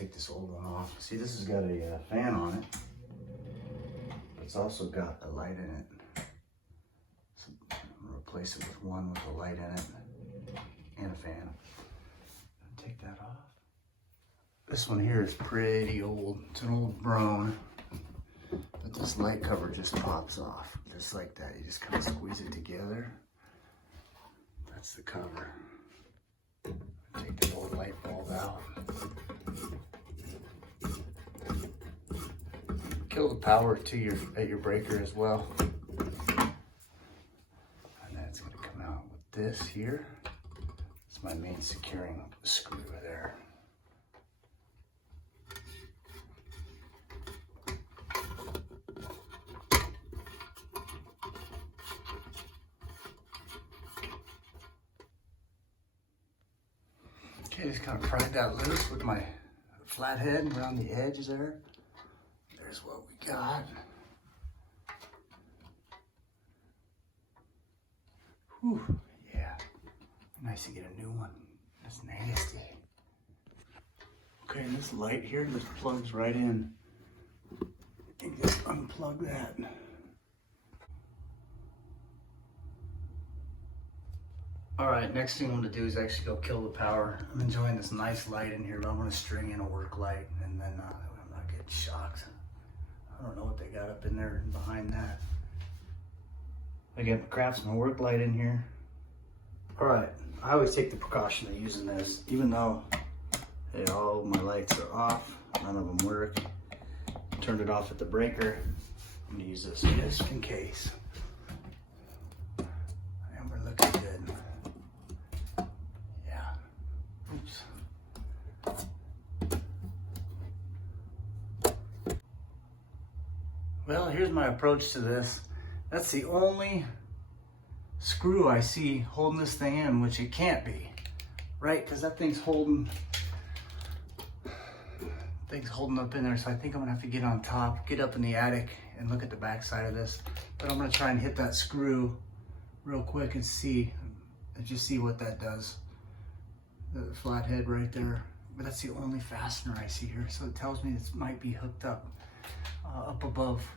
take this old one off. See, this has got a fan on it. But it's also got a light in it. So I'm gonna replace it with one with a light in it and a fan. Take that off. This one here is pretty old. It's an old Brown. But this light cover just pops off. Just like that. You just kind of squeeze it together. That's the cover. Take the old light bulb out. Kill the power to at your breaker as well. And then it's going to come out with this here. It's my main securing screw there. Okay, just kind of pried that loose with my flathead around the edge there. There's what we got. Whew, yeah. Nice to get a new one. That's nasty. Okay, and this light here just plugs right in. You just unplug that. All right, next thing I'm gonna do is actually go kill the power. I'm enjoying this nice light in here, but I'm gonna string in a work light, and then I'm not getting shocked. I don't know what they got up in there behind that. Again, Craftsman work light in here. All right, I always take the precaution of using this, even though all my lights are off, none of them work. Turned it off at the breaker. I'm gonna use this just in case. And we're looking good. Well, here's my approach to this. That's the only screw I see holding this thing in, which it can't be, right? Because that thing's holding up in there. So I think I'm gonna have to get on top, get up in the attic and look at the back side of this. But I'm gonna try and hit that screw real quick and just see what that does. The flathead right there. But that's the only fastener I see here. So it tells me this might be hooked up above.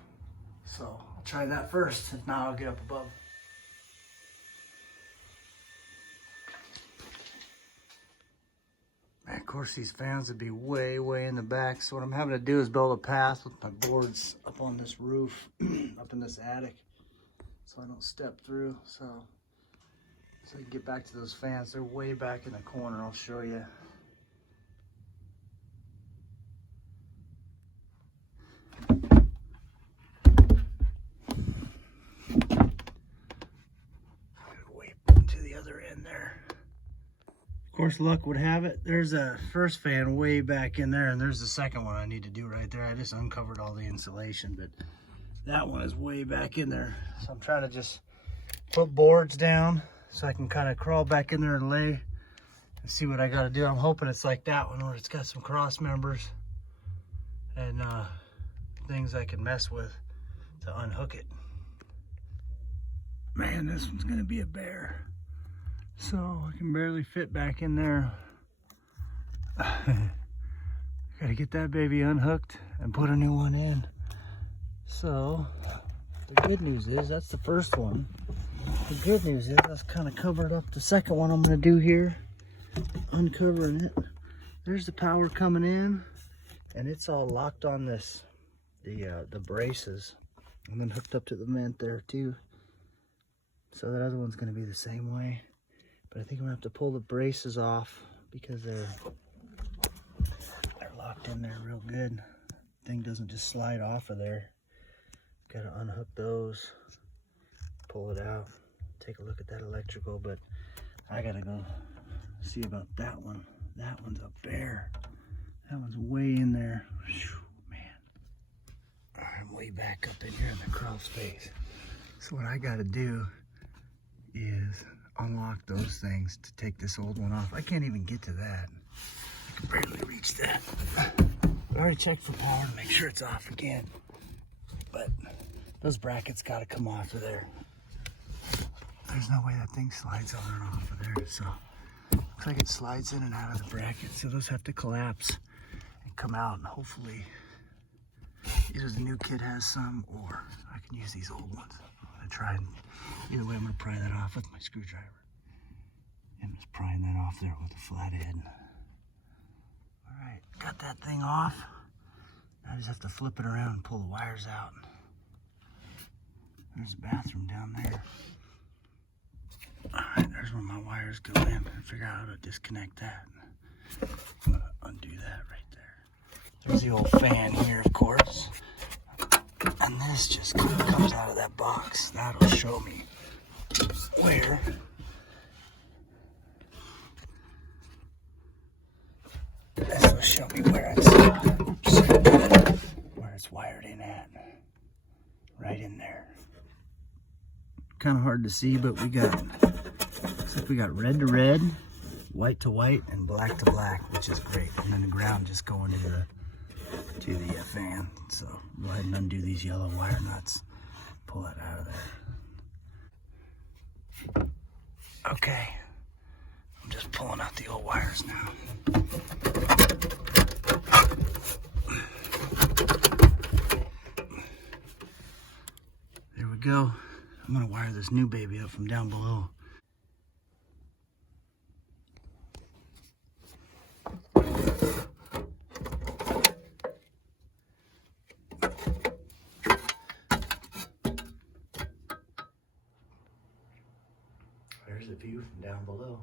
So I'll try that first. If not, I'll get up above. And of course, these fans would be way in the back. So what I'm having to do is build a path with my boards up on this roof, up in this attic, so I don't step through. So I can get back to those fans. They're way back in the corner. I'll show you. Of course, luck would have it, there's a first fan way back in there, and there's the second one I need to do right there. I just uncovered all the insulation, but that one is way back in there. So I'm trying to just put boards down so I can kind of crawl back in there and lay and see what I got to do. I'm hoping it's like that one where it's got some cross members and things I can mess with to unhook it. Man, this one's gonna be a bear. So I can barely fit back in there. Gotta get that baby unhooked and put a new one in. So the good news is that's the first one. The good news is that's kind of covered up the second one I'm gonna do here. Uncovering it. There's the power coming in, and it's all locked on this, the braces, and then hooked up to the vent there too. So that other one's gonna be the same way. But I think I'm gonna have to pull the braces off because they're locked in there real good. Thing doesn't just slide off of there. Gotta unhook those, pull it out, take a look at that electrical, but I gotta go see about that one. That one's a bear. That one's way in there. Whew, man. I'm way back up in here in the crawl space. So what I gotta do is unlock those things to take this old one off. I can't even get to that. I can barely reach that. I already checked for power to make sure it's off again. But those brackets gotta come off of there. There's no way that thing slides on and off of there. So looks like it slides in and out of the bracket. So those have to collapse and come out and hopefully either the new kit has some or I can use these old ones. I tried. Either way, I'm gonna pry that off with my screwdriver. I'm just prying that off there with a flathead. All right, got that thing off. I just have to flip it around and pull the wires out. There's a bathroom down there. All right, there's where my wires go in. And figure out how to disconnect that. I'm gonna undo that right there. There's the old fan here, of course. And this just kind of comes out of that box. That'll show me where this will show me where it's wired in at. Right in there. Kind of hard to see, but we got red to red, white to white, and black to black, which is great. And then the ground just going to the fan. So go ahead and undo these yellow wire nuts. Pull that out of there. Okay, I'm just pulling out the old wires now. There we go. I'm gonna wire this new baby up from down below. There's the view from down below.